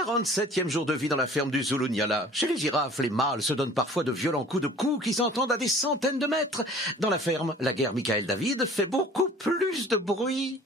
47e jour de vie dans la ferme du Zulu Nyala. Chez les girafes, les mâles se donnent parfois de violents coups de cou qui s'entendent à des centaines de mètres. Dans la ferme, la guerre Michael-David fait beaucoup plus de bruit.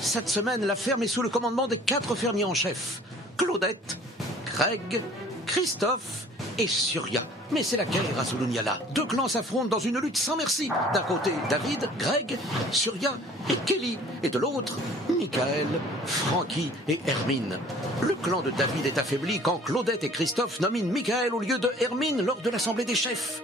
Cette semaine, la ferme est sous le commandement des 4 fermiers en chef. Claudette, Greg, Christophe et Surya. Mais c'est la guerre à Zulu Nyala. 2 clans s'affrontent dans une lutte sans merci. D'un côté, David, Greg, Surya et Kelly. Et de l'autre, Michael, Frankie et Hermine. Le clan de David est affaibli quand Claudette et Christophe nominent Michael au lieu de Hermine lors de l'assemblée des chefs.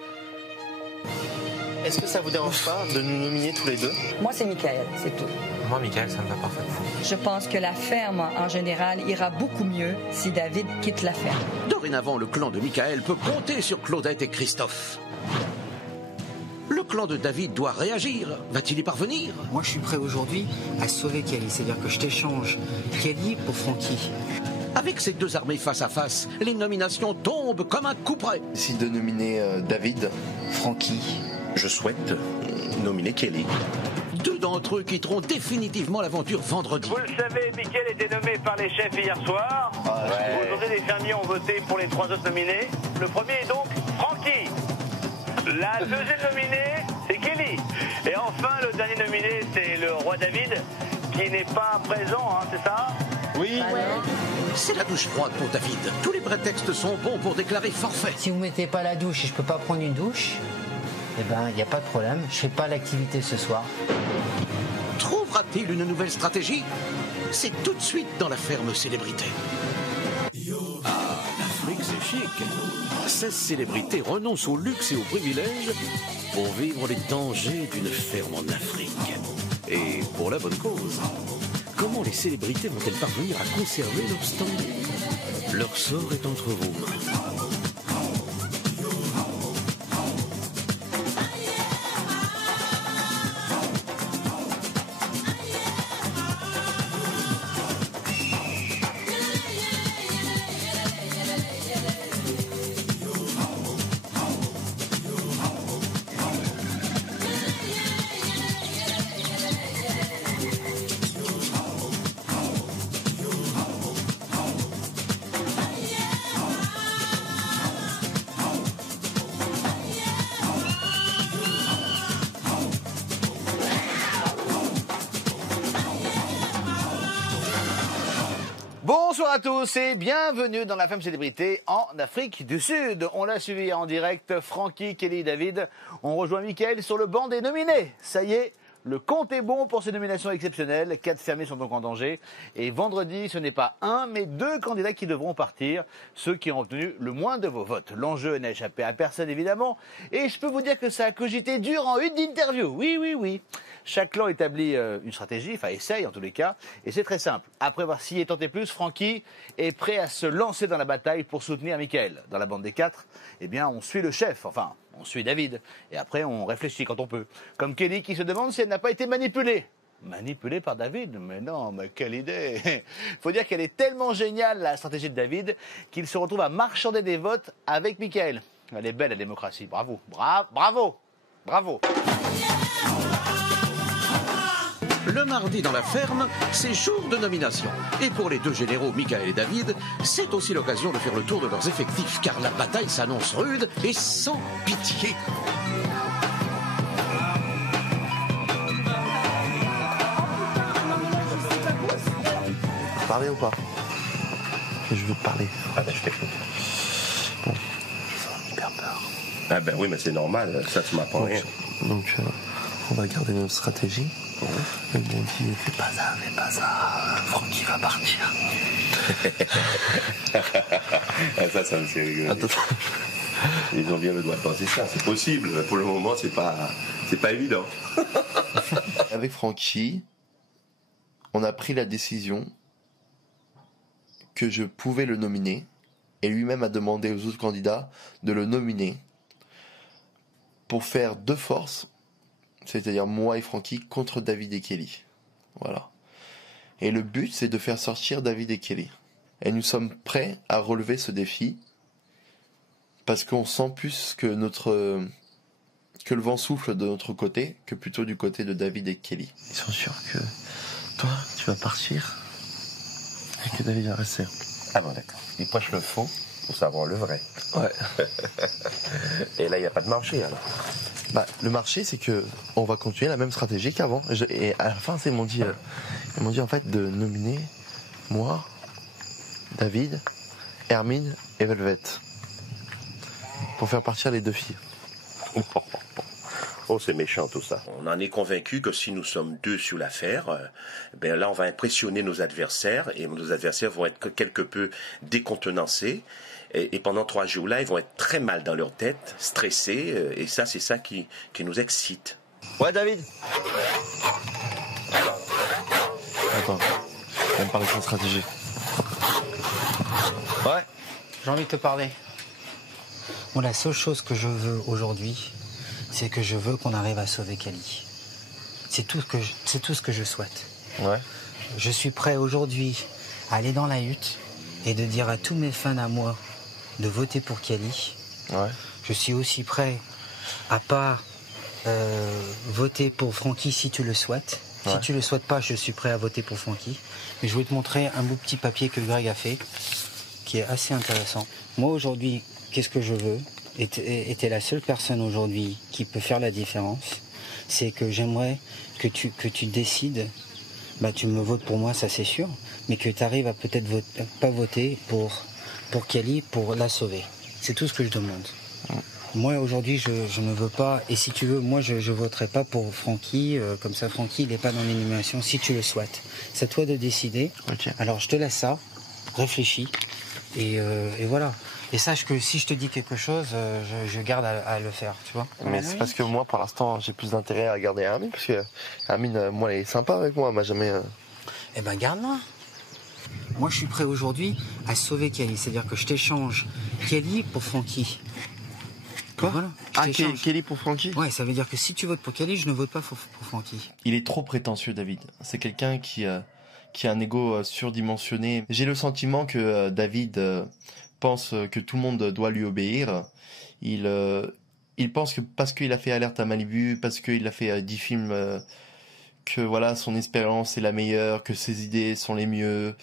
Est-ce que ça vous dérange pas de nous nominer tous les deux? Moi, c'est Michael, c'est tout. Moi, Michael, ça me va parfaitement. Je pense que la ferme, en général, ira beaucoup mieux si David quitte la ferme. Dorénavant, le clan de Michael peut compter sur Claudette et Christophe. Le clan de David doit réagir. Va-t-il y parvenir? Moi, je suis prêt aujourd'hui à sauver Kelly. C'est-à-dire que je t'échange Kelly pour Frankie. Avec ces 2 armées face à face, les nominations tombent comme un couperet. Décide de nominer David, Frankie. Je souhaite nominer Kelly. 2 d'entre eux quitteront définitivement l'aventure vendredi. Vous le savez, Michael était nommé par les chefs hier soir. Aujourd'hui, les fermiers ont voté pour les 3 autres nominés. Le premier est donc Frankie. La deuxième nominée, c'est Kelly. Et enfin, le dernier nominé, c'est le roi David, qui n'est pas présent, hein, c'est ça? Oui. C'est la douche froide pour David. Tous les prétextes sont bons pour déclarer forfait. Si vous mettez pas la douche et je peux pas prendre une douche, eh ben, il n'y a pas de problème. Je fais pas l'activité ce soir. Trouvera-t-il une nouvelle stratégie? C'est tout de suite dans la ferme célébrité. Ah, l'Afrique c'est chic. 16 célébrités renoncent au luxe et aux privilèges pour vivre les dangers d'une ferme en Afrique. Et pour la bonne cause. Comment les célébrités vont-elles parvenir à conserver leur standing? Leur sort est entre vos mains. Bonsoir à tous et bienvenue dans la Femme Célébrité en Afrique du Sud. On l'a suivi en direct, Frankie, Kelly, David. On rejoint Michael sur le banc des nominés. Ça y est, le compte est bon pour ces nominations exceptionnelles. 4 fermiers sont donc en danger. Et vendredi, ce n'est pas 1, mais 2 candidats qui devront partir. Ceux qui ont obtenu le moins de vos votes. L'enjeu n'a échappé à personne, évidemment. Et je peux vous dire que ça a cogité durant une interview. Oui. Chaque clan établit une stratégie, enfin essaye en tous les cas, et c'est très simple. Après avoir scié tant et plus, Frankie est prêt à se lancer dans la bataille pour soutenir Michael. Dans la bande des 4, eh bien on suit le chef, enfin on suit David, et après on réfléchit quand on peut. Comme Kelly qui se demande si elle n'a pas été manipulée. Manipulée par David? Mais non, mais quelle idée! Faut dire qu'elle est tellement géniale, la stratégie de David, qu'il se retrouve à marchander des votes avec Michael. Elle est belle la démocratie, bravo, bravo! Le mardi dans la ferme, c'est jour de nomination. Et pour les 2 généraux, Michael et David, c'est aussi l'occasion de faire le tour de leurs effectifs, car la bataille s'annonce rude et sans pitié. Parler ou pas? Je veux te parler. Ah ben je t'écoute. Bon, j'ai hyper peur. Ah ben oui, mais c'est normal, ça tu m'apprends rien. Donc, on va garder notre stratégie. Ils m'ont dit, fais pas ça, Francky va partir. Ça me fait rigoler. Ils ont bien le droit de penser ça, c'est possible. Pour le moment, c'est pas évident. Avec Francky, on a pris la décision que je pouvais le nominer, et lui-même a demandé aux autres candidats de le nominer pour faire 2 forces, c'est-à-dire moi et Francky contre David et Kelly. Voilà. Et le but, c'est de faire sortir David et Kelly. Et nous sommes prêts à relever ce défi parce qu'on sent plus que le vent souffle de notre côté que plutôt du côté de David et Kelly. Ils sont sûrs que toi, tu vas partir et que David va rester. Ah bon, d'accord. Il prêche le faux pour savoir le vrai. Ouais. Et là, il n'y a pas de marché, alors. Bah, le marché, c'est que on va continuer la même stratégie qu'avant. Et à la fin, ils m'ont dit en fait de nominer moi, David, Hermine et Velvet pour faire partir les 2 filles. Oh, c'est méchant tout ça. On en est convaincu que si nous sommes 2 sur l'affaire, ben là, on va impressionner nos adversaires et nos adversaires vont être quelque peu décontenancés. Et pendant 3 jours-là, ils vont être très mal dans leur tête, stressés. Et ça, c'est ça qui nous excite. Ouais, David. Attends, on va me parler de sa stratégie. Ouais. J'ai envie de te parler. Bon, la seule chose que je veux aujourd'hui, c'est que je veux qu'on arrive à sauver Kelly. C'est tout ce que je souhaite. Ouais. Je suis prêt aujourd'hui à aller dans la hutte et de dire à tous mes fans à moi de voter pour Kelly. Ouais. Je suis aussi prêt à pas voter pour Francky si tu le souhaites. Ouais. Si tu le souhaites pas, je suis prêt à voter pour Francky. Mais je vais te montrer un beau petit papier que Greg a fait, qui est assez intéressant. Moi aujourd'hui, qu'est-ce que je veux ? Et t'es la seule personne aujourd'hui qui peut faire la différence. C'est que j'aimerais que tu décides, bah tu me votes pour moi, ça c'est sûr, mais que tu arrives à peut-être pas voter pour Kelly, pour la sauver. C'est tout ce que je demande. Moi aujourd'hui je ne veux pas, et si tu veux, moi je voterai pas pour Francky, comme ça Francky il n'est pas dans l'élimination si tu le souhaites. C'est à toi de décider. Okay. Alors je te laisse ça, réfléchis, et voilà. Et sache que si je te dis quelque chose, je garde à le faire, tu vois. Mais c'est parce que moi, pour l'instant, j'ai plus d'intérêt à garder Hermine, parce que Hermine, moi, elle est sympa avec moi, elle m'a jamais... Eh ben, garde-la. Moi, je suis prêt aujourd'hui à sauver Kelly, c'est-à-dire que je t'échange Kelly pour Francky. Quoi ? Voilà, Ah, Kelly pour Francky ? Ouais, ça veut dire que si tu votes pour Kelly, je ne vote pas pour Francky. Il est trop prétentieux, David. C'est quelqu'un qui a un ego surdimensionné. J'ai le sentiment que David... pense que tout le monde doit lui obéir. Il pense que parce qu'il a fait Alerte à Malibu, parce qu'il a fait 10 films, que voilà, son expérience est la meilleure, que ses idées sont les mieux.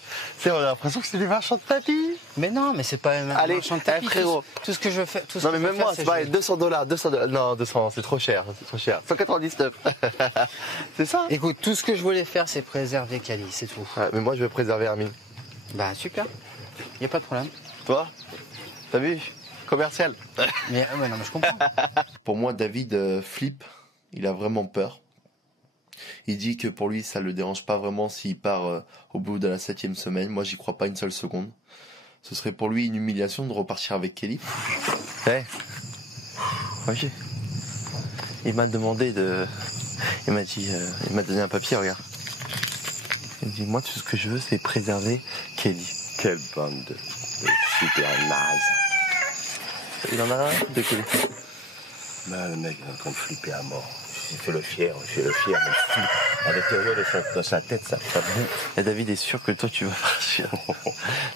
On a l'impression que c'est des marchands de tapis. Mais non, mais c'est pas un marchand de tapis. Frérot. Tout ce que je fais. Non, mais même moi, c'est pareil, $200. Non, 200, c'est trop cher. 199. C'est ça. Écoute, tout ce que je voulais faire, c'est préserver Kelly, c'est tout. Ouais, mais moi, je vais préserver Hermine. Bah, super. Y a pas de problème. Toi, t'as vu ? Commercial. Mais non, mais je comprends. Pour moi, David flippe. Il a vraiment peur. Il dit que pour lui, ça le dérange pas vraiment s'il part au bout de la 7e semaine. Moi, j'y crois pas une seule seconde. Ce serait pour lui une humiliation de repartir avec Kelly. Ouais. Ok. Il m'a demandé de... Il m'a dit... il m'a donné un papier, regarde. Il me dit, moi, tout ce que je veux, c'est préserver Kelly. Quelle bande de super naze. Il en a un de Kelly. Ben, le mec est en train de flipper à mort. Il fait le fier, mais flip. À l'intérieur de sa tête, ça boue. Et David est sûr que toi, tu vas partir.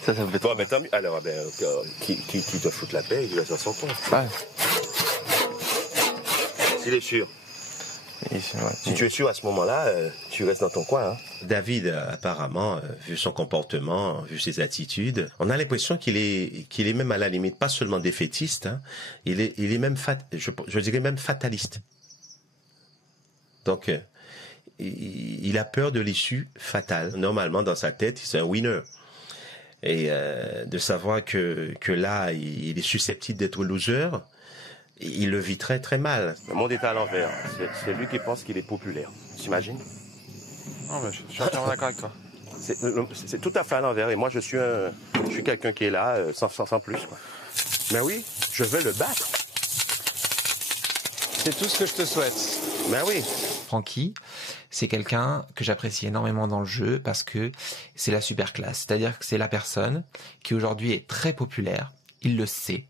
ça me fait bon, mais tant mieux. Alors, qui doit foutre la paix, il doit faire son compte. Ouais. S'il est sûr. Si tu es sûr à ce moment-là, tu restes dans ton coin. Hein. David, apparemment, vu son comportement, vu ses attitudes, on a l'impression qu'il est même à la limite, pas seulement défaitiste, hein, il est même, je dirais même fataliste. Donc, il a peur de l'issue fatale. Normalement, dans sa tête, c'est un winner. Et de savoir que là, il est susceptible d'être loser, il le vit très très mal. Le monde est à l'envers. C'est lui qui pense qu'il est populaire. T'imagines ? Non, mais je suis entièrement d'accord avec toi. C'est tout à fait à l'envers. Et moi, je suis quelqu'un qui est là, sans plus. Quoi. Mais oui, je vais le battre. C'est tout ce que je te souhaite. Mais oui. Francky, c'est quelqu'un que j'apprécie énormément dans le jeu parce que c'est la super classe. C'est-à-dire que c'est la personne qui aujourd'hui est très populaire. Il le sait.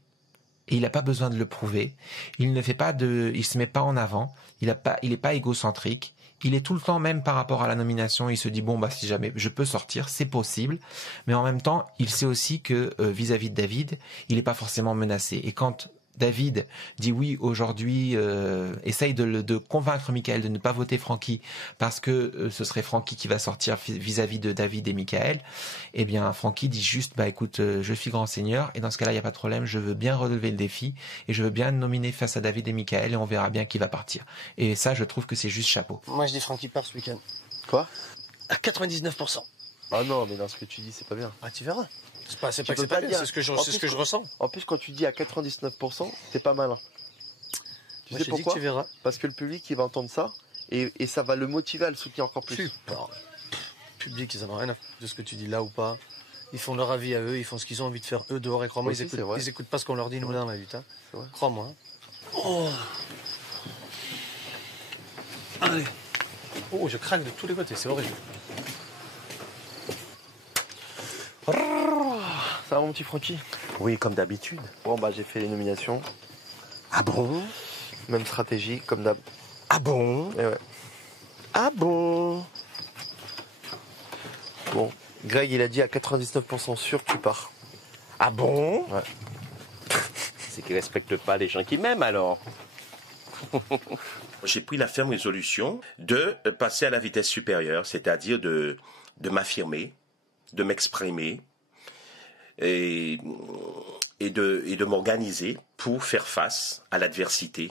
Et il n'a pas besoin de le prouver. Il se met pas en avant. Il est pas égocentrique. Il est tout le temps, même par rapport à la nomination, il se dit bon si jamais je peux sortir, c'est possible. Mais en même temps, il sait aussi que vis-à-vis de David, il n'est pas forcément menacé. Et quand David dit oui aujourd'hui, essaye de convaincre Michael de ne pas voter Francky parce que ce serait Francky qui va sortir vis-à-vis de David et Michael, eh bien Francky dit juste écoute, je suis grand seigneur et dans ce cas-là il n'y a pas de problème, je veux bien relever le défi et je veux bien nominer face à David et Michael et on verra bien qui va partir. Et ça je trouve que c'est juste chapeau. Moi je dis Francky part ce week-end. Quoi? À 99%. Ah non, mais dans ce que tu dis, c'est pas bien. Ah tu verras. C'est pas Tu peux que c'est pas pas bien, dire. c'est ce que je ressens. En plus, quand tu dis à 99%, t'es pas malin. Tu Moi, sais je dis pourquoi? que tu verras. Parce que le public, il va entendre ça et ça va le motiver à le soutenir encore plus. Super. Public, ils en ont rien à foutre de ce que tu dis là ou pas. Ils font leur avis à eux, ils font ce qu'ils ont envie de faire eux dehors et crois-moi, Aussi, ils écoutent pas ce qu'on leur dit nous dans la lutte. Hein. Crois-moi. Hein. Oh. Allez. Oh, je craque de tous les côtés, c'est horrible. Ça va mon petit Francky? Oui, comme d'habitude. Bon bah j'ai fait les nominations. Ah bon? Même stratégie, comme d'hab. Ah bon? Et ouais. Ah bon? Bon, Greg il a dit à 99% sûr que tu pars. Ah bon? Ouais. C'est qu'il respecte pas les gens qui m'aiment alors. J'ai pris la ferme résolution de passer à la vitesse supérieure, c'est-à-dire de m'affirmer, de m'exprimer et de m'organiser pour faire face à l'adversité.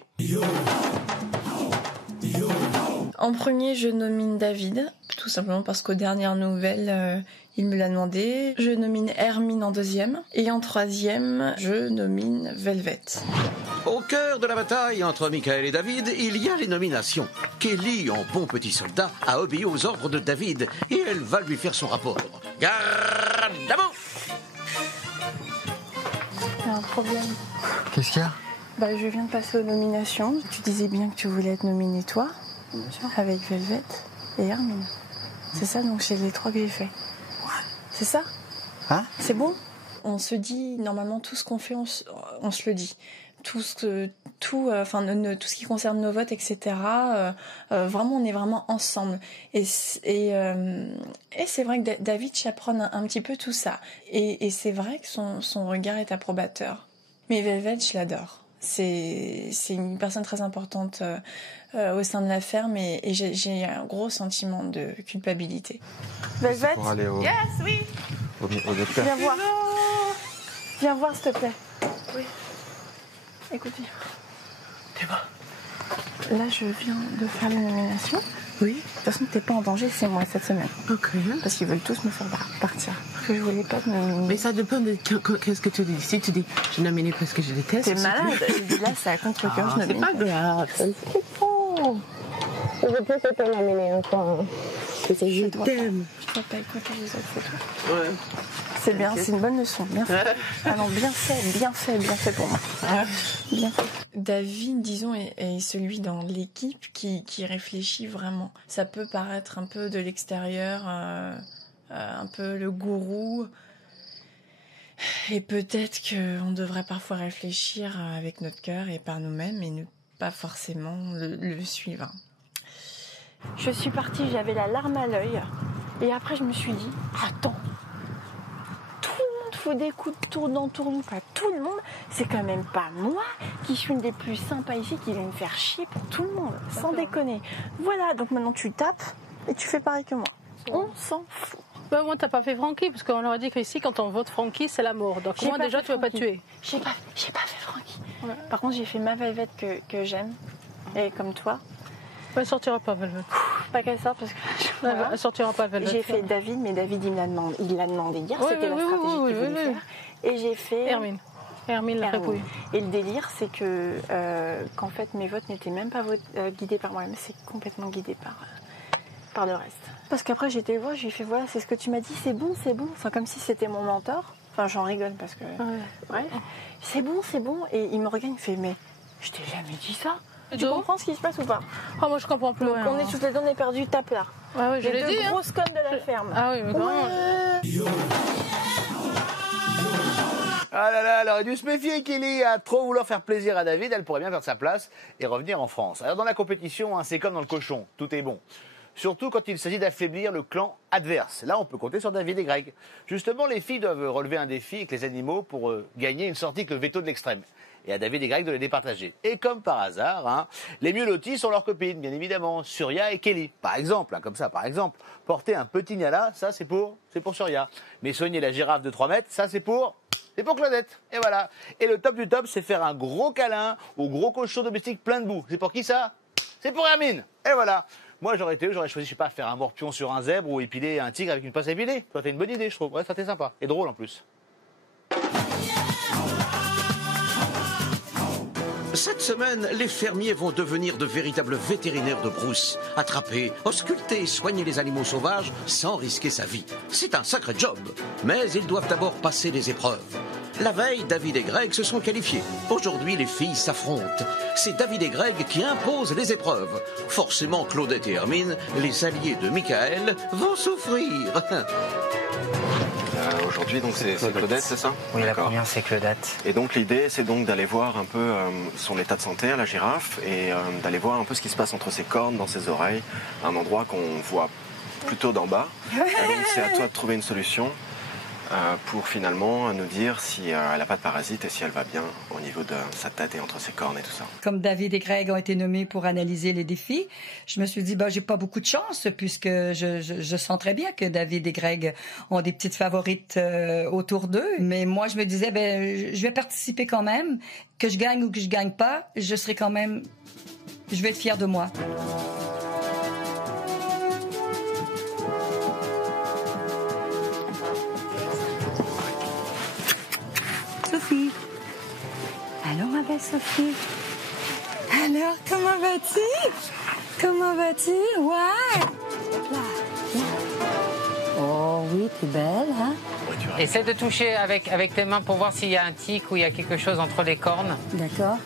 En premier, je nomine David, tout simplement parce qu'aux dernières nouvelles, il me l'a demandé. Je nomine Hermine en deuxième. Et en troisième, je nomine Velvet. Au cœur de la bataille entre Michael et David, il y a les nominations. Kelly, en bon petit soldat, a obéi aux ordres de David et elle va lui faire son rapport. Garde à vous! Il y a un problème. Qu'est-ce qu'il y a? Je viens de passer aux nominations. Tu disais bien que tu voulais être nominé toi, avec Velvet et Hermine. C'est ça, donc c'est les trois que j'ai fait. C'est ça? Hein? C'est bon? On se dit, normalement, tout ce qu'on fait, on se le dit. Tout ce qui concerne nos votes, etc. Vraiment, on est vraiment ensemble. Et c'est vrai que David chaperonne un petit peu tout ça. Et c'est vrai que son regard est approbateur. Mais Velvet, je l'adore. C'est une personne très importante au sein de la ferme et j'ai un gros sentiment de culpabilité. Velvet? Pour aller au... Yes, oui. Au docteur. Viens voir. Viens voir, s'il te plaît. Oui. Écoute, viens. Là, je viens de faire les nominations. Oui. De toute façon, t'es pas en danger, c'est moi cette semaine. Ok. Parce qu'ils veulent tous me faire partir. Parce que je voulais pas te nominer. Mais ça dépend de qu'est-ce que tu dis. Si tu dis, je nominais parce que je déteste. T'es malade. Je dis là, c'est à contre-cœur, je nomine. C'est pas grave. Je peux que te nominer encore. Je t'aime. Je dois pas écouter les autres photos. Ouais. C'est bien, c'est une bonne leçon. Bien fait. Ah non, bien fait pour moi. Bien fait. David, disons, est celui dans l'équipe qui réfléchit vraiment. Ça peut paraître un peu de l'extérieur, un peu le gourou. Et peut-être qu'on devrait parfois réfléchir avec notre cœur et par nous-mêmes et ne pas forcément le suivre. Je suis partie, j'avais la larme à l'œil. Et après, je me suis dit, attends, tout le monde fout des coups de tournant, pas tout le monde. C'est quand même pas moi qui suis une des plus sympas ici qui vient me faire chier pour tout le monde, sans déconner. Voilà, donc maintenant tu tapes et tu fais pareil que moi. On s'en fout. Moi, t'as pas fait Francky, parce qu'on leur a dit qu'ici, quand on vote Francky, c'est la mort. Donc moi, déjà, tu vas pas tuer. J'ai pas fait Francky. Ouais. Par contre, j'ai fait ma Velvet que j'aime, et comme toi. Elle sortira pas, Velvet. Pas qu'elle sorte, parce que... Voilà. Elle sortira pas, Velvet. J'ai fait David, mais David, il l'a demandé hier, c'était la stratégie qu'il voulait faire. Et j'ai fait... Hermine l'a fait. Et le délire, c'est que qu'en fait, mes votes n'étaient même pas guidés par moi-même, c'est complètement guidé par le reste. Parce qu'après, j'étais le voir, je lui ai fait, voilà, c'est ce que tu m'as dit, c'est bon. Enfin, comme si c'était mon mentor. Enfin, j'en rigole parce que... Ouais. C'est bon. Et il me regarde, il me fait, mais je t'ai jamais dit ça. Tu comprends ce qui se passe ou pas? Ah, moi, je comprends plus. Donc, on est toutes les deux, on est perdus, tape là. Ah oui, je l'ai dit. Les deux grosses connes de la ferme. Ah oui, mais quand même. Ah là là, elle aurait dû se méfier, Kelly. À trop vouloir faire plaisir à David, elle pourrait bien perdre sa place et revenir en France. Alors dans la compétition, c'est comme dans le cochon, tout est bon. Surtout quand il s'agit d'affaiblir le clan adverse. Là, on peut compter sur David et Greg. Justement, les filles doivent relever un défi avec les animaux pour gagner une sortie avec le veto de l'extrême. et à David et Greg de les départager. Et comme par hasard, hein, les mieux lotis sont leurs copines, bien évidemment, Surya et Kelly. Par exemple, hein, comme ça, par exemple, porter un petit Niala, ça c'est pour Surya. Mais soigner la girafe de 3 mètres, ça c'est pour Claudette. Et voilà. Et le top du top, c'est faire un gros câlin au gros cochon domestique plein de boue. C'est pour qui ça? C'est pour Hermine. Et voilà. Moi, j'aurais choisi, je sais pas, faire un morpion sur un zèbre ou épiler un tigre avec une pince à épiler. Ça, t'as une bonne idée, je trouve. Ouais, ça, t'es sympa. Et drôle, en plus. Cette semaine, les fermiers vont devenir de véritables vétérinaires de brousse. Attraper, ausculter et soigner les animaux sauvages sans risquer sa vie. C'est un sacré job. Mais ils doivent d'abord passer des épreuves. La veille, David et Greg se sont qualifiés. Aujourd'hui, les filles s'affrontent. C'est David et Greg qui imposent les épreuves. Forcément, Claudette et Hermine, les alliés de Michael, vont souffrir. Aujourd'hui, donc c'est Claudette, c'est ça? Oui, la première, c'est Claudette. Et donc l'idée, c'est donc d'aller voir un peu son état de santé à la girafe et d'aller voir un peu ce qui se passe entre ses cornes, dans ses oreilles, un endroit qu'on voit plutôt d'en bas. Et donc c'est à toi de trouver une solution pour finalement nous dire si elle n'a pas de parasite et si elle va bien au niveau de sa tête et entre ses cornes et tout ça. Comme David et Greg ont été nommés pour analyser les défis, je me suis dit, j'ai pas beaucoup de chance puisque je sens très bien que David et Greg ont des petites favorites autour d'eux. Mais moi, je me disais, je vais participer quand même. Que je gagne ou que je gagne pas, je vais être fière de moi. Sophie. Alors, ma belle Sophie. Alors, comment vas-tu? Comment vas-tu? Ouais. Là. Oh oui, t'es belle, hein? Essaie de toucher avec tes mains pour voir s'il y a un tic ou il y a quelque chose entre les cornes. D'accord.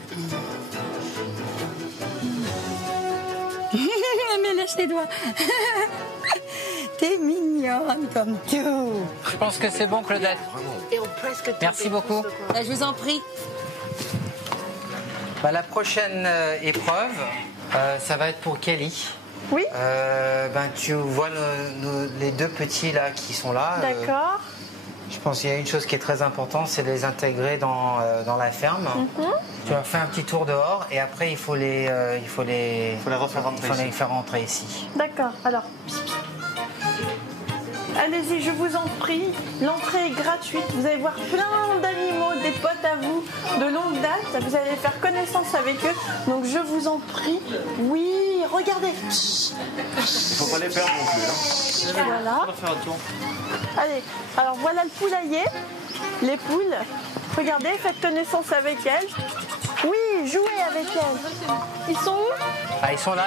Mais lâche tes doigts. T'es mignonne comme tout. Je pense que c'est bon, Claudette. Merci beaucoup. Je vous en prie. La prochaine épreuve, ça va être pour Kelly. Oui. Tu vois les deux petits là qui sont là. D'accord. Je pense qu'il y a une chose qui est très importante, c'est de les intégrer dans la ferme. Tu leur fais un petit tour dehors et après il faut les faire rentrer ici. D'accord. Alors. Allez-y, je vous en prie. L'entrée est gratuite. Vous allez voir plein d'animaux, des potes à vous de longue date. Vous allez faire connaissance avec eux. Donc je vous en prie. Oui, regardez. Il faut pas les perdre non plus. Hein. Voilà. On va faire un tour. Allez, alors voilà le poulailler. Les poules. Regardez, faites connaissance avec elles. Oui, jouez avec elles. Ils sont où? Ils sont là.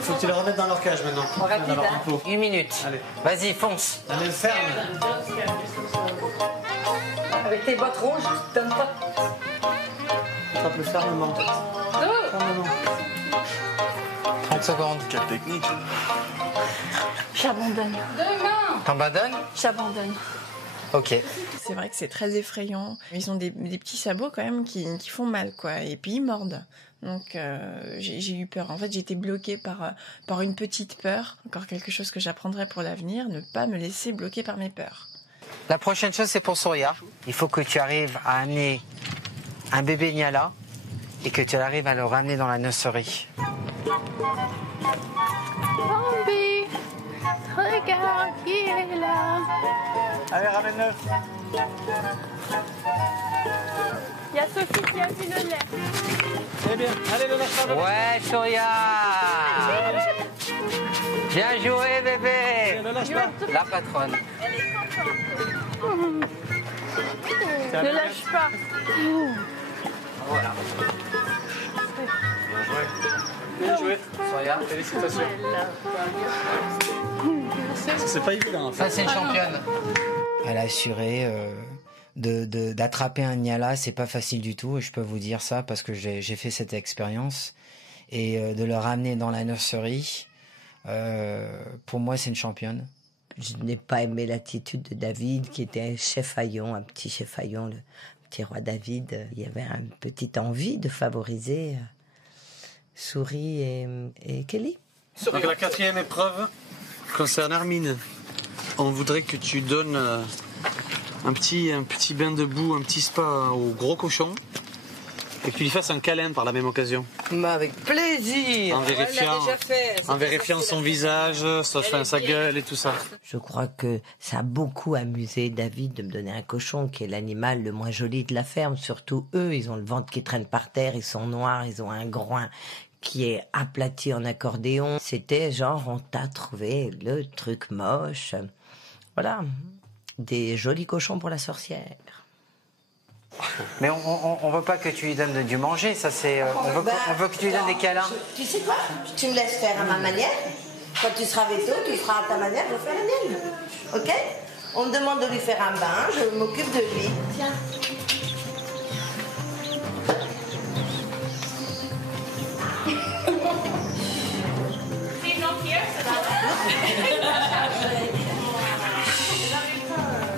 Faut que tu les remettes dans leur cage maintenant. Dans leur enclos. 1 minute. Allez. Vas-y, fonce. Allez, ferme. Avec tes bottes rouges, tu donnes pas. Attrape le fermement. Fermement. 30 secondes. Quelle technique. J'abandonne. T'abandonnes? J'abandonne. Ok. C'est vrai que c'est très effrayant. Ils ont des petits sabots quand même qui font mal, quoi. Et puis ils mordent. Donc j'ai eu peur. En fait, j'ai été bloquée par une petite peur. Encore quelque chose que j'apprendrai pour l'avenir, ne pas me laisser bloquer par mes peurs. La prochaine chose, c'est pour Surya. Il faut que tu arrives à amener un bébé Niala et que tu arrives à le ramener dans la nurserie. Bambi, regarde qui est là. Allez, ramène-le. Il y a Sophie qui a vu le lait. Eh bien, allez, le lâche pas. Ouais, Surya. Bien joué, bébé. Ne lâche pas. La patronne. Ne lâche pas. Voilà. Bien joué. Surya. Félicitations. C'est pas évident. Ça, c'est une championne. Elle a assuré d'attraper un Niala, c'est pas facile du tout. Et je peux vous dire ça parce que j'ai fait cette expérience. Et de le ramener dans la nurserie, pour moi, c'est une championne. Je n'ai pas aimé l'attitude de David, qui était un chef-haillon, un petit chef-haillon, le petit roi David. Il y avait une petite envie de favoriser Souris et Kelly. Donc la quatrième épreuve concerne Hermine. On voudrait que tu donnes un petit bain de boue, un petit spa au gros cochon. Et que tu lui fasses un câlin par la même occasion. Mais avec plaisir. En vérifiant son visage, sa gueule et tout ça. Je crois que ça a beaucoup amusé David de me donner un cochon qui est l'animal le moins joli de la ferme. Surtout eux, ils ont le ventre qui traîne par terre, ils sont noirs, ils ont un groin qui est aplati en accordéon. C'était genre, on t'a trouvé le truc moche. Voilà, des jolis cochons pour la sorcière. Mais on veut pas que tu lui donnes du manger, ça c'est. On veut que tu lui donnes des câlins. Tu sais quoi? Tu me laisses faire à ma manière. Quand tu seras veto, tu feras à ta manière, je ferai la mienne. Ok? On me demande de lui faire un bain, je m'occupe de lui. Tiens.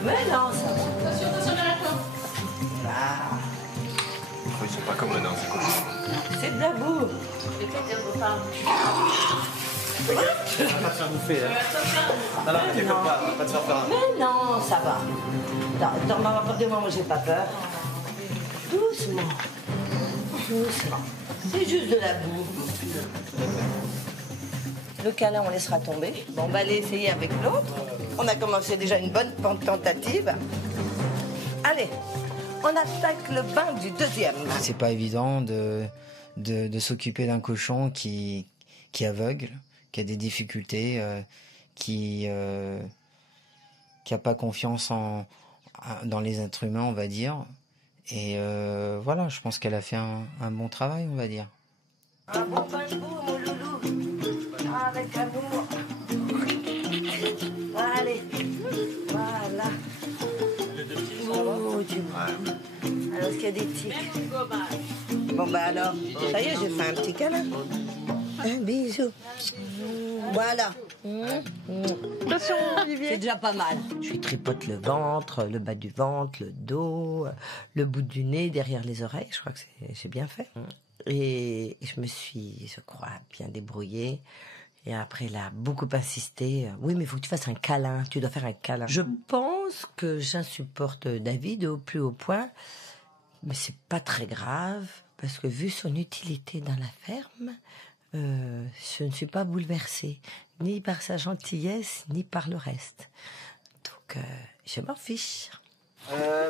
Mais non, ça va. Ils sont pas comme le nain, ces cochons. C'est de la boue. On va pas te faire bouffer là. Non, t'inquiète pas, on va pas te faire faire un. Mais non, ça va. Attends, maman, pas de moi, j'ai pas peur. Doucement. Doucement. C'est juste de la boue. Le câlin, on laissera tomber. Bon, on va aller essayer avec l'autre. On a commencé déjà une bonne tentative. Allez, on attaque le bain du deuxième. C'est pas évident de s'occuper d'un cochon qui est aveugle, qui a des difficultés, qui a pas confiance dans les êtres humains, on va dire. Et voilà, je pense qu'elle a fait un bon travail, on va dire. Un bon bain de boue, mon loulou. Avec amour. Allez, voilà. Oh, tu vois. Alors, est-ce qu'il y a des tics? Bon, bah alors, ça y est, j'ai fait un petit câlin. Un bisou. Voilà. Attention, Olivier. C'est déjà pas mal. Je lui tripote le ventre, le bas du ventre, le dos, le bout du nez, derrière les oreilles. Je crois que j'ai bien fait. Et je me suis, je crois, bien débrouillée. Et après, il a beaucoup insisté. Oui, mais il faut que tu fasses un câlin. Tu dois faire un câlin. Je pense que j'insupporte David au plus haut point. Mais c'est pas très grave. Parce que vu son utilité dans la ferme, je ne suis pas bouleversée. Ni par sa gentillesse, ni par le reste. Donc, je m'en fiche.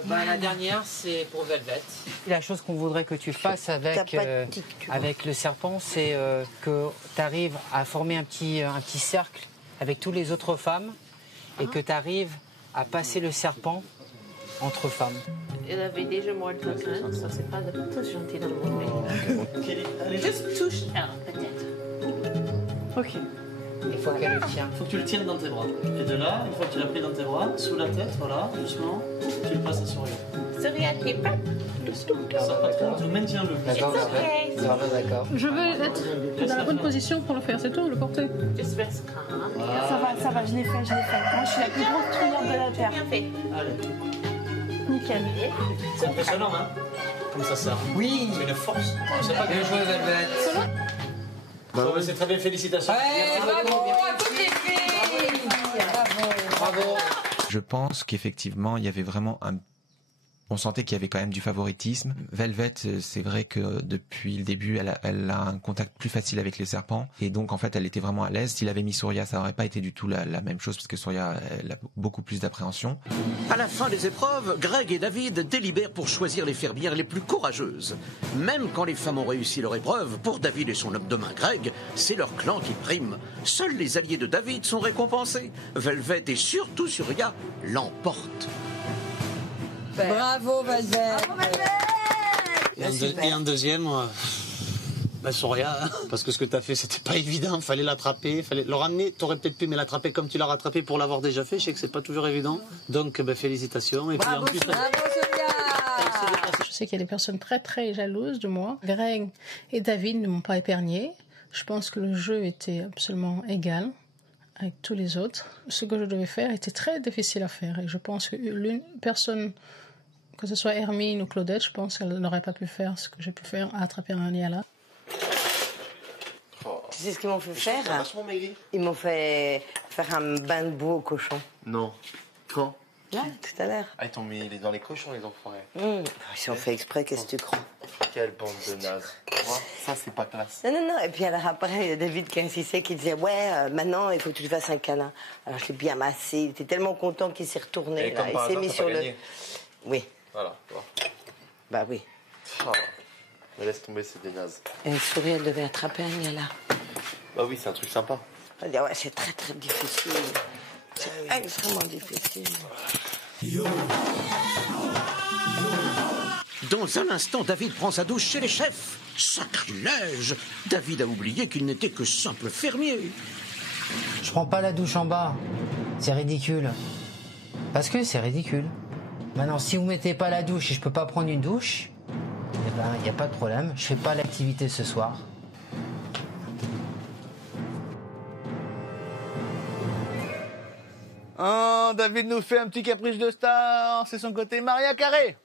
La dernière, c'est pour Velvet. La chose qu'on voudrait que tu fasses avec le serpent, c'est que tu arrives à former un petit cercle avec toutes les autres femmes et que tu arrives à passer le serpent entre femmes. Elle avait déjà mordu quelqu'un, ça c'est pas très gentil dans le monde. Juste touche elle, peut-être. Ok. Il faut qu'elle le tienne. Il faut que tu le tiennes dans tes bras. Et de là, une fois que tu l'as pris dans tes bras, sous la tête, voilà, doucement, tu le passes à sourire. Sourire, t'es pas. Ça pas trop, tu maintiens-le. D'accord, d'accord. Je veux être dans la bonne position pour le faire, c'est tout, le porter. Just rest calm. Ça va, je l'ai fait. Moi, je suis la plus grosse trouillante de la Terre. Bien fait. Allez. Nickel. C'est impressionnant, hein? Comme ça sert. Oui. C'est une force. Je sais pas Bien joué, Velvet. Bon, c'est très bien, félicitations. Bravo à toutes les filles. Bravo. Je pense qu'effectivement, il y avait vraiment on sentait qu'il y avait quand même du favoritisme. Velvet, c'est vrai que depuis le début, elle a un contact plus facile avec les serpents. Et donc, en fait, elle était vraiment à l'aise. S'il avait mis Souria, ça n'aurait pas été du tout la même chose, parce que Souria, elle a beaucoup plus d'appréhension. À la fin des épreuves, Greg et David délibèrent pour choisir les fermières les plus courageuses. Même quand les femmes ont réussi leur épreuve, pour David et son homme de main Greg, c'est leur clan qui prime. Seuls les alliés de David sont récompensés. Velvet et surtout Souria l'emportent. Bravo, Velvet. Et en deuxième, Souria, hein, parce que ce que tu as fait, c'était pas évident. Fallait l'attraper, fallait le ramener. Tu aurais peut-être pu, mais l'attraper comme tu l'as rattrapé pour l'avoir déjà fait. Je sais que c'est pas toujours évident. Donc, félicitations. Et bravo, puis, en plus, Je sais qu'il y a des personnes très très jalouses de moi. Greg et David ne m'ont pas épargné. Je pense que le jeu était absolument égal avec tous les autres. Ce que je devais faire était très difficile à faire. Et je pense que l'une personne, que ce soit Hermine ou Claudette, je pense qu'elle n'aurait pas pu faire ce que j'ai pu faire à attraper un Niala. Tu sais ce qu'ils m'ont fait faire? Ils m'ont fait faire un bain de boue au cochon. Non. Quand? Là, tout à l'heure. Ah, il est dans les cochons, les enfoirés. Ils ont fait exprès, qu'est-ce que tu crois? Quelle bande de nazes. Ça, c'est pas classe. Non. Et puis alors après, David qui insistait, qui disait, ouais, maintenant, il faut que tu lui fasses un câlin. Alors je l'ai bien massé. Il était tellement content qu'il s'est retourné. Là. Il s'est mis sur le... Oui. Voilà. Bah oui. Oh. Mais laisse tomber, c'est des nazes. Et une souris, elle devait attraper un nid là. Bah oui, c'est un truc sympa. On dit, ouais, c'est très très difficile. C'est extrêmement difficile. Dans un instant, David prend sa douche chez les chefs. Sacrilège! David a oublié qu'il n'était que simple fermier. Je prends pas la douche en bas. C'est ridicule. Parce que c'est ridicule. Maintenant, si vous mettez pas la douche et je peux pas prendre une douche, eh ben, y a pas de problème. Je fais pas l'activité ce soir. Oh, David nous fait un petit caprice de star, c'est son côté Maria Carré.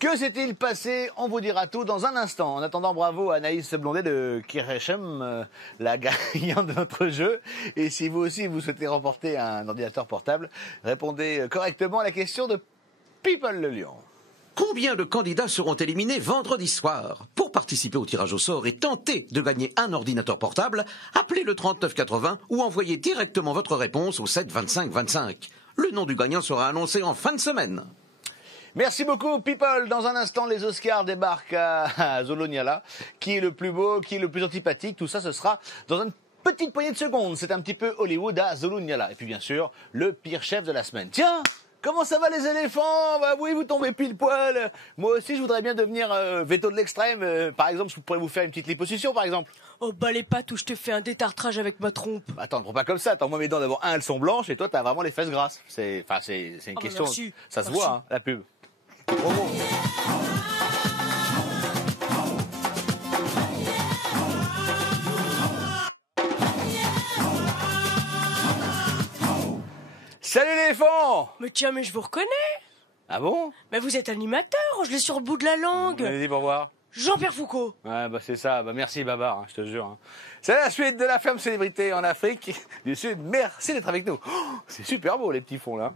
Que s'est-il passé? On vous dira tout dans un instant. En attendant, bravo à Anaïs Blondet de Kirchem, la gagnante de notre jeu. Et si vous aussi vous souhaitez remporter un ordinateur portable, répondez correctement à la question de People le Lion. Combien de candidats seront éliminés vendredi soir? Pour participer au tirage au sort et tenter de gagner un ordinateur portable, appelez le 3980 ou envoyez directement votre réponse au 7 25 25. Le nom du gagnant sera annoncé en fin de semaine. Merci beaucoup, People. Dans un instant, les Oscars débarquent à Zoloniala. Qui est le plus beau, qui est le plus antipathique? Tout ça, ce sera dans une petite poignée de secondes. C'est un petit peu Hollywood à Zoloniala. Et puis, bien sûr, le pire chef de la semaine. Tiens! Comment ça va les éléphants? Bah oui, vous tombez pile poil. Moi aussi, je voudrais bien devenir veto de l'extrême. Par exemple, je pourrais vous faire une petite liposuction, par exemple. Oh bah les pattes où je te fais un détartrage avec ma trompe. Bah, attends, ne prends pas comme ça. Attends, moi mes dents d'abord, elles sont blanches et toi, t'as vraiment les fesses grasses. C'est une question. Merci. Ça se Merci. voit, hein, la pub. Bravo. Salut l'éléphant! Mais tiens, mais je vous reconnais. Ah bon? Mais vous êtes animateur, je l'ai sur le bout de la langue. Allez-y pour voir. Jean-Pierre Foucault. Ouais, bah c'est ça. Bah merci Babar, hein, je te jure. Hein. C'est la suite de la ferme célébrité en Afrique du Sud. Merci d'être avec nous. Oh, c'est super beau les petits fonds là.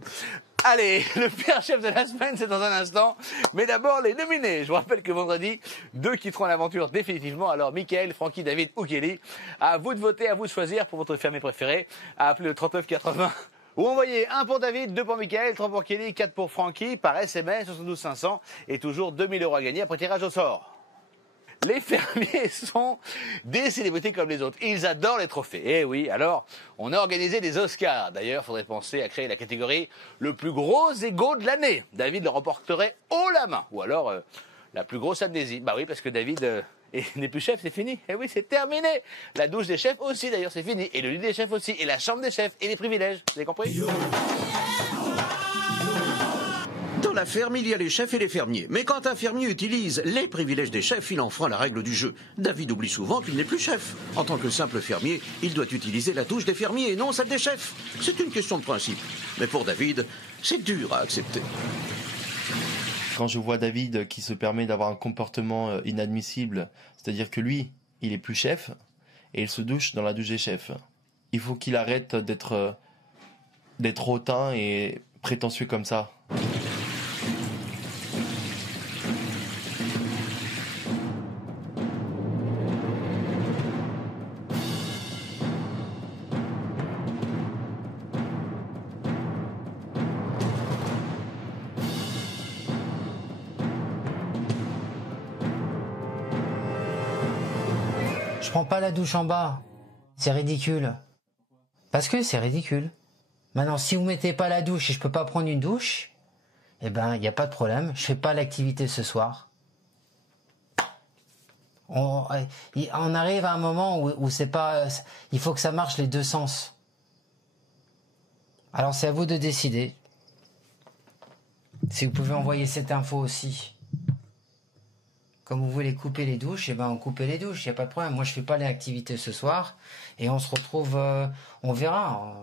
Allez, le pire chef de la semaine, c'est dans un instant. Mais d'abord, les nominés. Je vous rappelle que vendredi, 2 quitteront l'aventure définitivement. Alors, Mickaël, Francky, David ou Kelly, à vous de voter, à vous de choisir pour votre fermier préféré. À appeler le 3980. Ou envoyez 1 pour David, 2 pour Mickaël, 3 pour Kelly, 4 pour Francky, par SMS, 72 500 et toujours 2000 € à gagner après tirage au sort. Les fermiers sont des célébrités comme les autres. Ils adorent les trophées. Eh oui, alors, on a organisé des Oscars. D'ailleurs, il faudrait penser à créer la catégorie le plus gros égo de l'année. David le remporterait haut la main. Ou alors, la plus grosse amnésie. Bah oui, parce que David n'est plus chef, c'est fini. Eh oui, c'est terminé. La douche des chefs aussi, d'ailleurs, c'est fini. Et le lit des chefs aussi. Et la chambre des chefs. Et les privilèges. Vous avez compris ? Dans la ferme, il y a les chefs et les fermiers. Mais quand un fermier utilise les privilèges des chefs, il enfreint la règle du jeu. David oublie souvent qu'il n'est plus chef. En tant que simple fermier, il doit utiliser la touche des fermiers et non celle des chefs. C'est une question de principe. Mais pour David, c'est dur à accepter. Quand je vois David qui se permet d'avoir un comportement inadmissible, c'est-à-dire que lui, il est plus chef et il se douche dans la douche des chefs. Il faut qu'il arrête d'être hautain et prétentieux comme ça. Je prends pas la douche en bas. C'est ridicule. Parce que c'est ridicule. Maintenant, si vous mettez pas la douche et je peux pas prendre une douche, eh ben, y a pas de problème. Je fais pas l'activité ce soir. On arrive à un moment où c'est pas, il faut que ça marche les deux sens. Alors c'est à vous de décider. Si vous pouvez envoyer cette info aussi. Comme vous voulez couper les douches, eh ben on coupe les douches, il n'y a pas de problème. Moi je fais pas les activités ce soir et on se retrouve, on verra.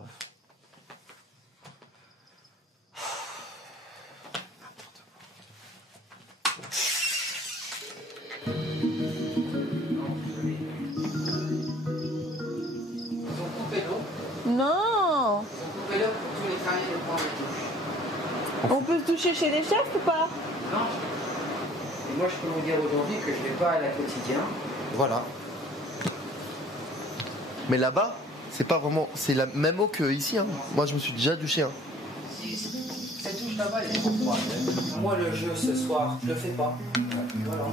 Non. Ils ont coupé l'eau pour tous les fermiers de prendre les douches. On peut se toucher chez les chefs ou pas? Non. Et moi, je peux vous dire aujourd'hui que je vais pas à la quotidien. Voilà. Mais là-bas, c'est pas vraiment. C'est la même eau qu'ici. Hein. Moi, je me suis déjà douché. Hein. Cette douche là-bas, elle est trop froide. Moi, le jeu ce soir, je le fais pas. Voilà.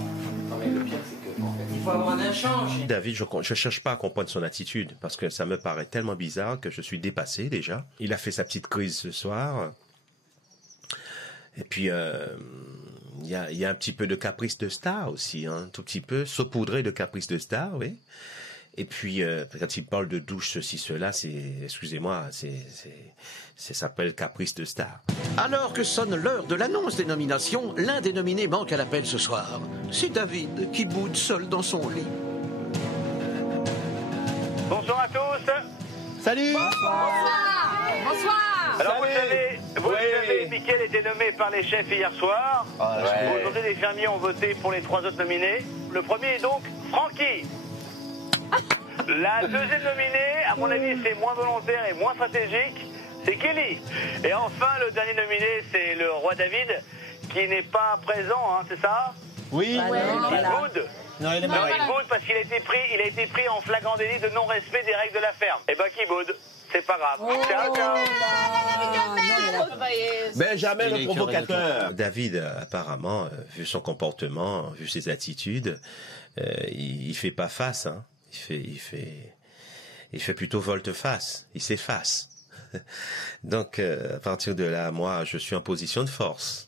Non, mais le pire, c'est que en fait, il faut avoir un échange. David, je cherche pas à comprendre son attitude parce que ça me paraît tellement bizarre que je suis dépassé déjà. Il a fait sa petite crise ce soir. Et puis, il y a un petit peu de caprice de star aussi, hein, un tout petit peu, saupoudré de caprice de star, oui. Et puis, quand il parle de douche, ceci, cela, excusez-moi, ça s'appelle caprice de star. Alors que sonne l'heure de l'annonce des nominations, l'un des nominés manque à l'appel ce soir. C'est David qui boude seul dans son lit. Bonsoir à tous. Salut. Bonsoir. Alors vous le savez, Mickaël était nommé par les chefs hier soir. Aujourd'hui, les fermiers ont voté pour les 3 autres nominés. Le premier est donc Francky. La deuxième nominée, à mon avis, c'est moins volontaire et moins stratégique, c'est Kelly. Et enfin, le dernier nominé, c'est le roi David, qui n'est pas présent, hein, c'est ça? Oui. Il boude. Non, il est il boude parce qu'il a été pris en flagrant délit de non-respect des règles de la ferme. Eh ben, qui boude? C'est pas grave. Ciao, ciao. Benjamin le provocateur. David, apparemment, vu son comportement, vu ses attitudes, il fait pas face, hein. Il fait plutôt volte-face. Il s'efface. Donc, à partir de là, moi, je suis en position de force.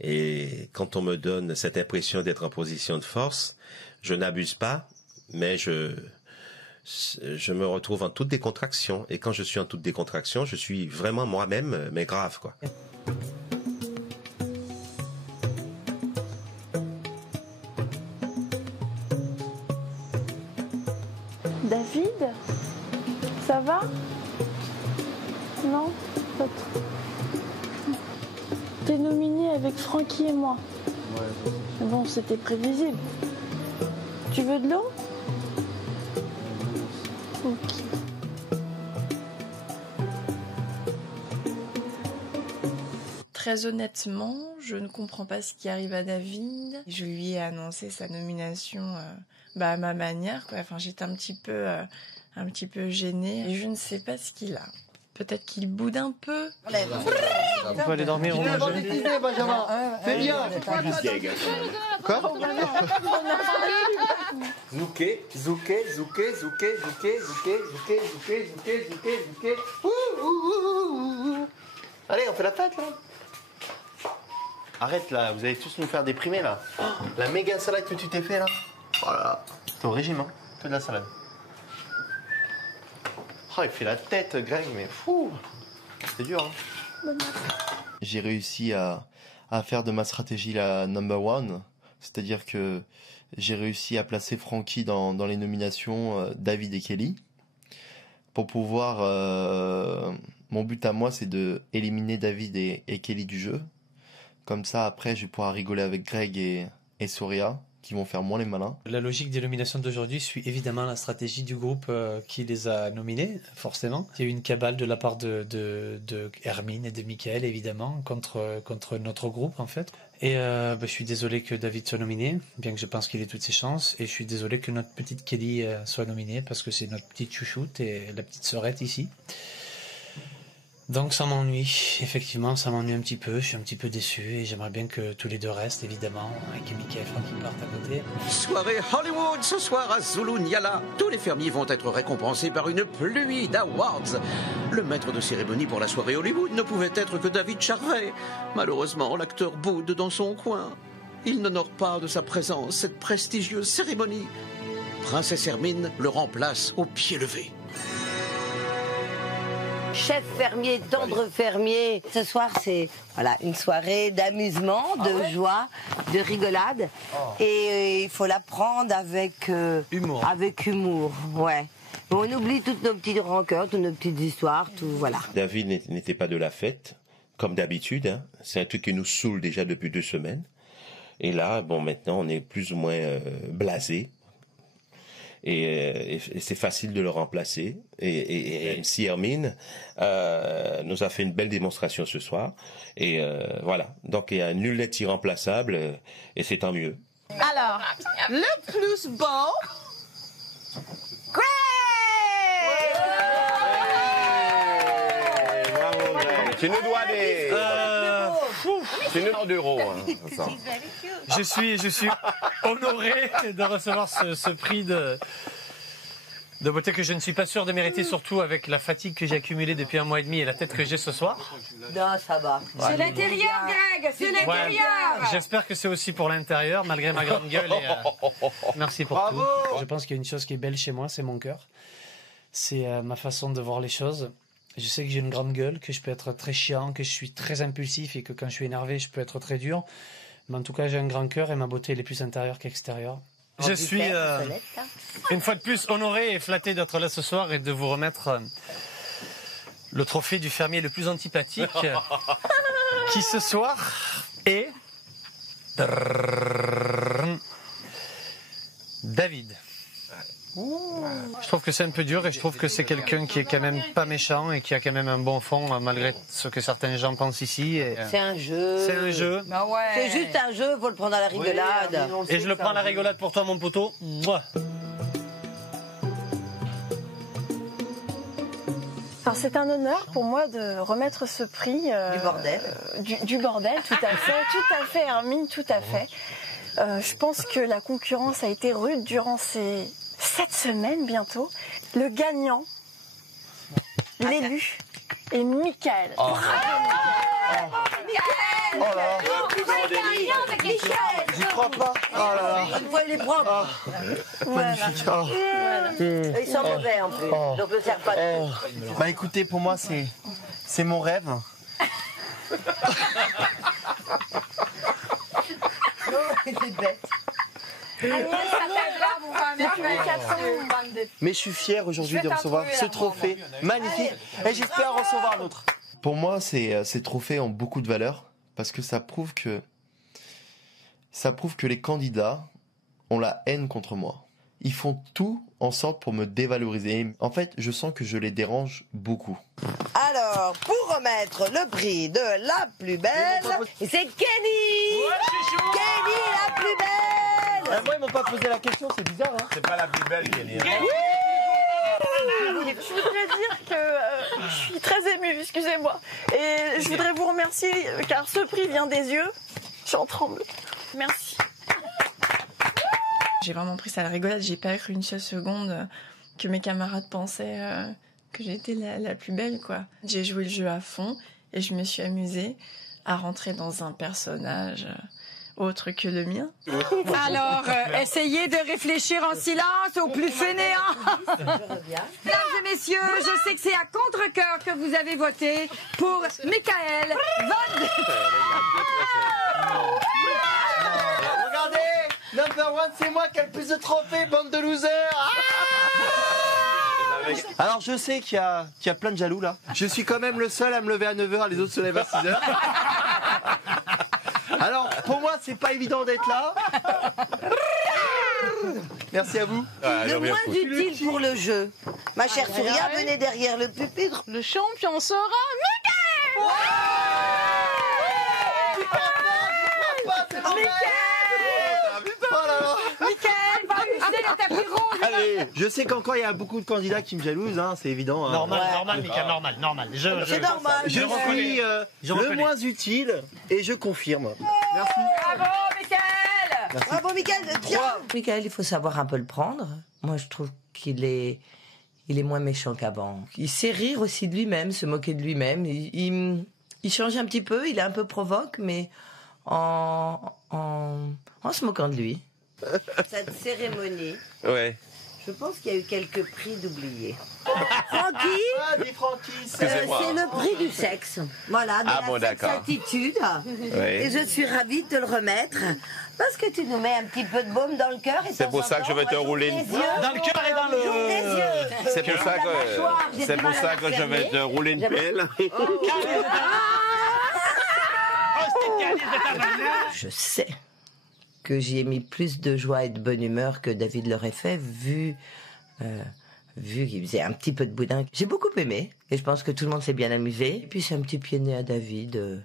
Et quand on me donne cette impression d'être en position de force, je n'abuse pas, mais je me retrouve en toute décontraction. Et quand je suis en toute décontraction, je suis vraiment moi-même, mais grave, quoi. David, ça va? Non, pas trop. T'es nominé avec Francky et moi. Ouais. Bon, c'était prévisible. Tu veux de l'eau? Ok. Très honnêtement, je ne comprends pas ce qui arrive à David. Je lui ai annoncé sa nomination à ma manière, quoi. Enfin, j'étais un petit peu gênée. Et je ne sais pas ce qu'il a. Peut-être qu'il boude un peu. On peut aller dormir au manger. Benjamin. Fais bien. Quoi? Zouké, zouké, zouké, zouké, zouké, zouké, zouké, zouké, zouké, zouké, zouké. Allez, on fait la fête, là. Arrête, là, vous allez tous nous faire déprimer, là. La méga salade que tu t'es fait, là. Voilà. T'es au régime, hein. Que de la salade. Oh, il fait la tête, Greg, mais fou. C'est dur, hein. J'ai réussi à faire de ma stratégie la number one. C'est-à-dire que j'ai réussi à placer Francky dans les nominations David et Kelly. Pour pouvoir... mon but à moi, c'est de éliminer David et Kelly du jeu. Comme ça, après, je vais pouvoir rigoler avec Greg et Soria, qui vont faire moins les malins. La logique des nominations d'aujourd'hui suit évidemment la stratégie du groupe qui les a nominés, forcément. Il y a eu une cabale de la part de Hermine et de Mickaël, évidemment, contre notre groupe, en fait. Et je suis désolé que David soit nominé, bien que je pense qu'il ait toutes ses chances. Et je suis désolé que notre petite Kelly soit nominée, parce que c'est notre petite chouchoute et la petite sœurette ici. Donc ça m'ennuie, effectivement, ça m'ennuie un petit peu, je suis un petit peu déçu et j'aimerais bien que tous les deux restent, évidemment, et que Mickaël et Francky partent à côté. Soirée Hollywood ce soir à Zulu Nyala. Tous les fermiers vont être récompensés par une pluie d'awards. Le maître de cérémonie pour la soirée Hollywood ne pouvait être que David Charvet. Malheureusement, l'acteur boude dans son coin. Il n'honore pas de sa présence cette prestigieuse cérémonie. Princesse Hermine le remplace au pied levé. Chef fermier, tendre fermier. Ce soir, c'est une soirée d'amusement, de joie, de rigolade. Et il faut la prendre avec humour. Avec humour, ouais. On oublie toutes nos petites rancœurs, toutes nos petites histoires, tout, voilà. David n'était pas de la fête, comme d'habitude. Hein. C'est un truc qui nous saoule déjà depuis 2 semaines. Et là, maintenant, on est plus ou moins blasé. et c'est facile de le remplacer. Et MC Hermine nous a fait une belle démonstration ce soir. Et voilà, donc il y a nul n'est irremplaçable et c'est tant mieux. Alors, le plus beau. Tu nous dois des... C'est une heure d'euros. Hein, je suis honoré de recevoir ce prix de beauté que je ne suis pas sûr de mériter, surtout avec la fatigue que j'ai accumulée depuis 1 mois et demi et la tête que j'ai ce soir. Non, ça va. Ouais. C'est l'intérieur, Greg, c'est l'intérieur. Ouais, j'espère que c'est aussi pour l'intérieur, malgré ma grande gueule. Merci pour tout. Je pense qu'il y a une chose qui est belle chez moi, c'est mon cœur. C'est ma façon de voir les choses. Je sais que j'ai une grande gueule, que je peux être très chiant, que je suis très impulsif et que quand je suis énervé, je peux être très dur. Mais en tout cas, j'ai un grand cœur et ma beauté elle est plus intérieure qu'extérieure. Je suis, une fois de plus, honoré et flatté d'être là ce soir et de vous remettre le trophée du fermier le plus antipathique qui ce soir est... David. Je trouve que c'est un peu dur et je trouve que c'est quelqu'un qui est quand même pas méchant et qui a quand même un bon fond malgré ce que certains gens pensent ici. C'est un jeu. C'est un jeu. Bah ouais. C'est juste un jeu, faut le prendre à la rigolade. Oui, et je le prends à la rigolade pour toi, mon poteau. Mouah. Alors c'est un honneur pour moi de remettre ce prix du bordel. Du bordel, tout à fait, Hermine, tout à fait. Je pense que la concurrence a été rude durant ces 7 semaines bientôt. Le gagnant, l'élu, est Michael. Oh là là. J'y crois pas. Oh là là. Une fois il est propre. Magnifique. Oh. Ils sont mauvais en plus, donc le sert pas. Bah écoutez, pour moi c'est mon rêve. C'est bête. Mais je suis fier aujourd'hui de recevoir ce trophée magnifique et j'espère en recevoir d'autres. Pour moi, ces trophées ont beaucoup de valeur parce que ça prouve que les candidats ont la haine contre moi. Ils font tout en sorte pour me dévaloriser. En fait, je sens que je les dérange beaucoup. Alors, pour remettre le prix de la plus belle, c'est Kenny. Kenny, la plus belle. Moi, ils m'ont pas posé la question, c'est bizarre. Hein. C'est pas la plus belle, Kenny. Je voudrais dire que je suis très émue, excusez-moi. Et je voudrais vous remercier car ce prix vient des yeux. J'en tremble. Merci. J'ai vraiment pris ça à la rigolade. J'ai pas cru une seule seconde que mes camarades pensaient que j'étais la plus belle, quoi. J'ai joué le jeu à fond et je me suis amusée à rentrer dans un personnage autre que le mien. Alors, essayez de réfléchir en silence au plus fainéant. Mesdames et messieurs, je sais que c'est à contre-cœur que vous avez voté pour Michael Von. Regardez, number one, c'est moi qui ai le plus de trophées, bande de losers. Alors je sais qu'il y a plein de jaloux là. Je suis quand même le seul à me lever à 9h, les autres se lèvent à 6h. Alors pour moi c'est pas évident d'être là. Merci à vous. Le moins utile pour le jeu. Ma chère Souria, venez derrière le pupitre. Le champion sera Michael. Allez, je sais qu'encore il y a beaucoup de candidats qui me jalousent, hein, c'est évident. Hein. Normal, Mika, normal. C'est normal. Je suis le moins utile et je confirme. Merci. Bravo, Michael. Merci. Bravo, Michael. Michael, il faut savoir un peu le prendre. Moi, je trouve qu'il est moins méchant qu'avant. Il sait rire aussi de lui-même, se moquer de lui-même. Il change un petit peu, il est un peu provoque, mais en se moquant de lui. Cette cérémonie, ouais. Je pense qu'il y a eu quelques prix d'oubliés. Francky, c'est le prix du sexe. Voilà, de la sexatitude. Oui. Et je suis ravie de te le remettre. Parce que tu nous mets un petit peu de baume dans le cœur. C'est pour ça que je vais te rouler une pelle. Dans le cœur et dans le... C'est pour ça que je vais te rouler une pelle. Je sais que j'y ai mis plus de joie et de bonne humeur que David l'aurait fait, vu qu'il faisait un petit peu de boudin. J'ai beaucoup aimé, et je pense que tout le monde s'est bien amusé. Et puis c'est un petit pied de nez à David,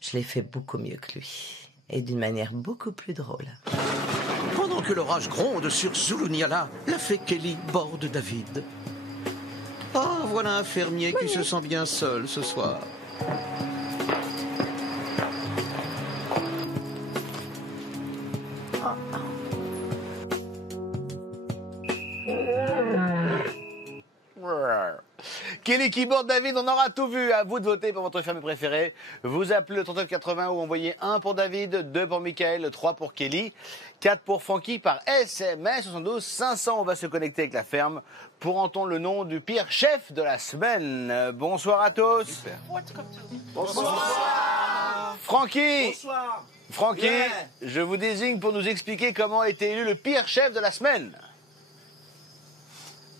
je l'ai fait beaucoup mieux que lui, et d'une manière beaucoup plus drôle. Pendant que l'orage gronde sur Zulunyala, la fée Kelly borde David. Ah, voilà un fermier qui se sent bien seul ce soir. Kelly qui borde David, on aura tout vu. À vous de voter pour votre fermier préféré. Vous appelez le 3980 ou envoyez 1 pour David, 2 pour Michael, 3 pour Kelly, 4 pour Francky par SMS 72 500. On va se connecter avec la ferme pour entendre le nom du pire chef de la semaine. Bonsoir à tous. Super. Bonsoir. Francky. Bonsoir. Francky, je vous désigne pour nous expliquer comment a été élu le pire chef de la semaine.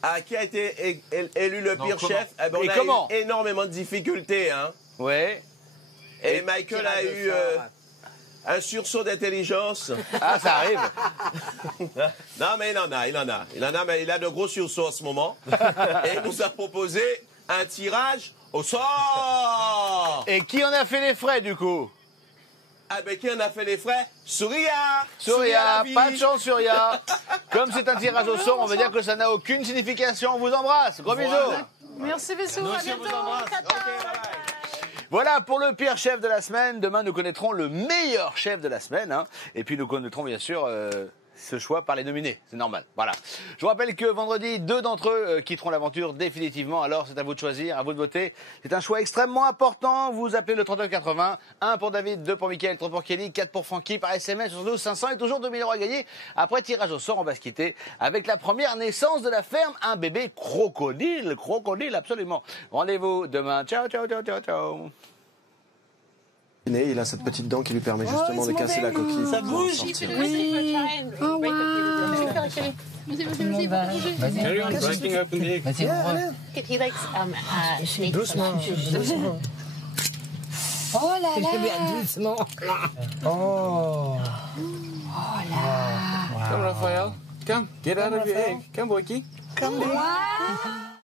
Ah, qui a été élu le pire chef? Eh ben, Et comment? Eu énormément de difficultés, hein. Ouais. Et Michael a eu un sursaut d'intelligence. Ah, ça arrive. Non, mais il en a, mais il a de gros sursauts en ce moment. Et il nous a proposé un tirage au sort. Et qui en a fait les frais, du coup? Ah ben, qui en a fait les frais? Souria, pas de chance, Souria. Comme c'est un tirage au sort, on va dire que ça n'a aucune signification. On vous embrasse. Gros bisous. Merci, bisous. À bientôt. Voilà pour le pire chef de la semaine. Demain, nous connaîtrons le meilleur chef de la semaine. Hein. Et puis, nous connaîtrons bien sûr ce choix par les nominés. C'est normal. Voilà. Je vous rappelle que vendredi, 2 d'entre eux quitteront l'aventure définitivement. Alors, c'est à vous de choisir, à vous de voter. C'est un choix extrêmement important. Vous appelez le 3980. 1 pour David, 2 pour Michael, 3 pour Kelly, 4 pour Francky par SMS, 72 500 et toujours 2000 € à gagner. Après tirage au sort, on va se quitter avec la première naissance de la ferme. Un bébé crocodile. Crocodile, absolument. Rendez-vous demain. Ciao, ciao, ciao, ciao, ciao. Il a cette petite dent qui lui permet justement de casser la coquille. Ça bouge. Oui. Oh, wow. Vas-y. Carry on breaking open the egg. He likes snakes. Doucement. Oh là là. Doucement. Oh. Oh là. Come, Raphael. Come, get out of your egg. Come, Boyki. Come, boy.